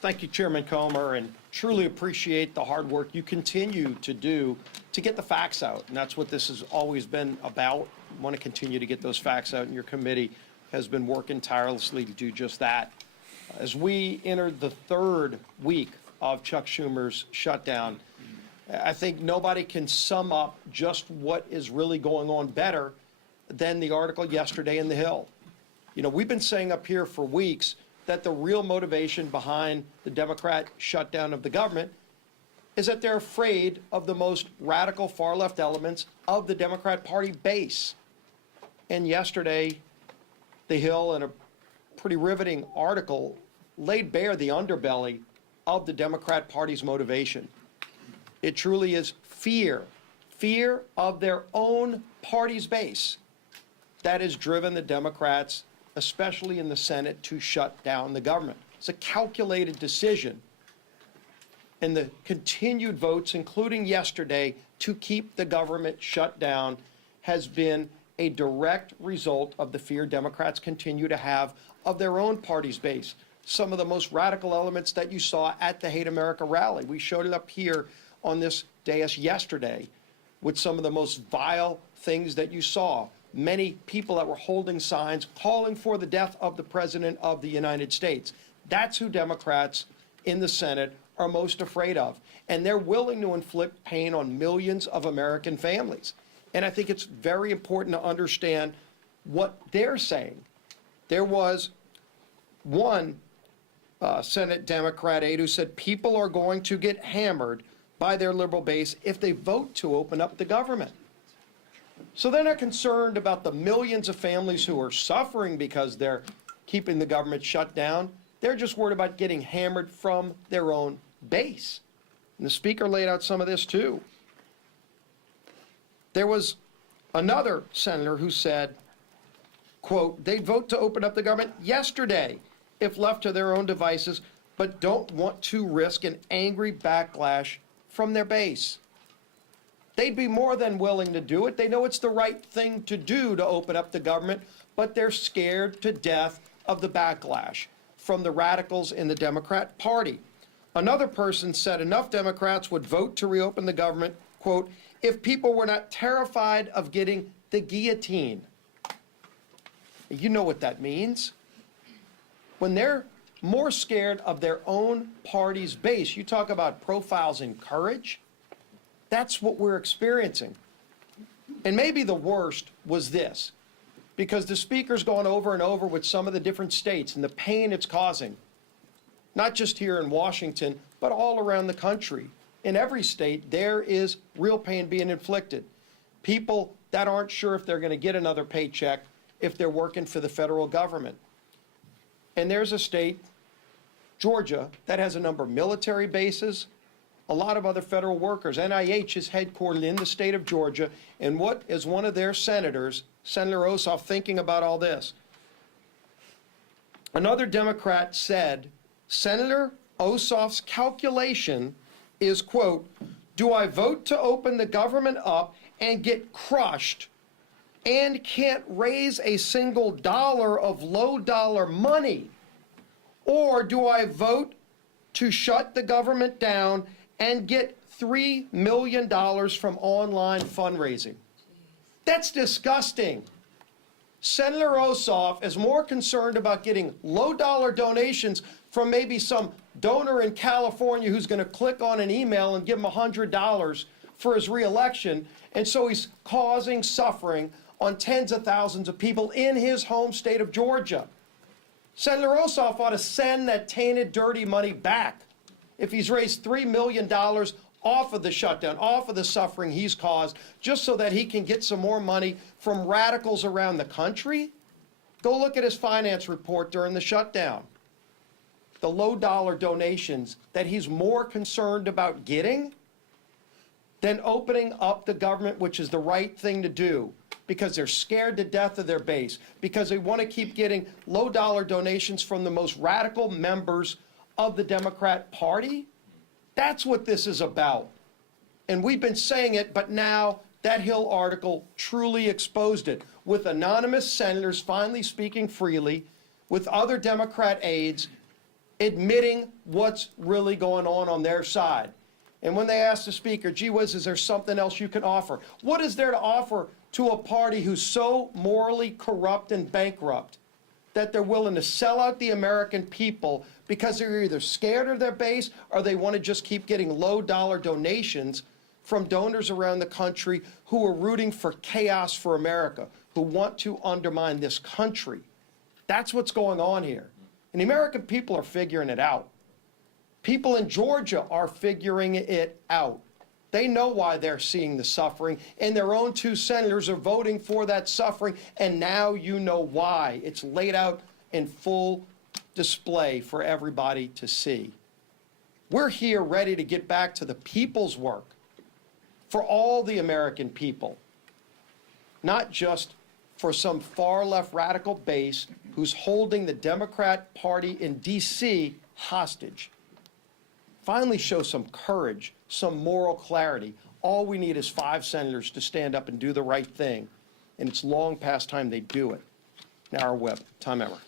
Thank you, Chairman Comer, and truly appreciate the hard work you continue to do to get the facts out. And that's what this has always been about. We want to continue to get those facts out, and your committee has been working tirelessly to do just that. As we enter the third week of Chuck Schumer's shutdown, I think nobody can sum up just what is really going on better than the article yesterday in The Hill. You know, we've been saying up here for weeks that the real motivation behind the Democrat shutdown of the government is that they're afraid of the most radical far-left elements of the Democrat Party base. And yesterday, The Hill, in a pretty riveting article, laid bare the underbelly of the Democrat Party's motivation. It truly is fear of their own party's base that has driven the Democrats, especially in the Senate, to shut down the government. It's a calculated decision. And the continued votes, including yesterday, to keep the government shut down has been a direct result of the fear Democrats continue to have of their own party's base. Some of the most radical elements that you saw at the Hate America rally. We showed it up here on this dais yesterday with some of the most vile things that you saw. Many people that were holding signs calling for the death of the President of the United States. That's who Democrats in the Senate are most afraid of. And they're willing to inflict pain on millions of American families. And I think it's very important to understand what they're saying. There was one Senate Democrat aide who said people are going to get hammered by their liberal base if they vote to open up the government. So they're not concerned about the millions of families who are suffering because they're keeping the government shut down. They're just worried about getting hammered from their own base. And the Speaker laid out some of this too. There was another senator who said, quote, they'd vote to open up the government yesterday if left to their own devices, but don't want to risk an angry backlash from their base. They'd be more than willing to do it. They know it's the right thing to do to open up the government, but they're scared to death of the backlash from the radicals in the Democrat Party. Another person said enough Democrats would vote to reopen the government, quote, if people were not terrified of getting the guillotine. You know what that means. When they're more scared of their own party's base, you talk about profiles in courage, that's what we're experiencing. And maybe the worst was this, because the Speaker's gone over and over with some of the different states and the pain it's causing, not just here in Washington, but all around the country. In every state, there is real pain being inflicted. People that aren't sure if they're going to get another paycheck if they're working for the federal government. And there's a state, Georgia, that has a number of military bases, a lot of other federal workers. NIH is headquartered in the state of Georgia. And what is one of their senators, Senator Ossoff, thinking about all this? Another Democrat said, Senator Ossoff's calculation is, quote, do I vote to open the government up and get crushed and can't raise a single dollar of low-dollar money? Or do I vote to shut the government down and get $3 million from online fundraising? That's disgusting. Senator Ossoff is more concerned about getting low-dollar donations from maybe some donor in California who's going to click on an email and give him $100 for his reelection, and so he's causing suffering on tens of thousands of people in his home state of Georgia. Senator Ossoff ought to send that tainted, dirty money back if he's raised $3 million off of the shutdown, off of the suffering he's caused, just so that he can get some more money from radicals around the country. Go look at his finance report during the shutdown. The low-dollar donations that he's more concerned about getting than opening up the government, which is the right thing to do, because they're scared to death of their base, because they want to keep getting low-dollar donations from the most radical members of the Democrat Party. That's what this is about. And we've been saying it, but now that Hill article truly exposed it, with anonymous senators finally speaking freely, with other Democrat aides admitting what's really going on their side. And when they ask the speaker, gee whiz, is there something else you can offer? What is there to offer to a party who's so morally corrupt and bankrupt that they're willing to sell out the American people because they're either scared of their base or they want to just keep getting low-dollar donations from donors around the country who are rooting for chaos for America, who want to undermine this country? That's what's going on here. And the American people are figuring it out. People in Georgia are figuring it out. They know why they're seeing the suffering, and their own two senators are voting for that suffering, and now you know why. It's laid out in full display for everybody to see. We're here ready to get back to the people's work for all the American people, not just for some far-left radical base who's holding the Democrat Party in D.C. hostage. Finally show some courage, some moral clarity. All we need is 5 senators to stand up and do the right thing, and it's long past time they do it. Now our whip, Tom Emmer.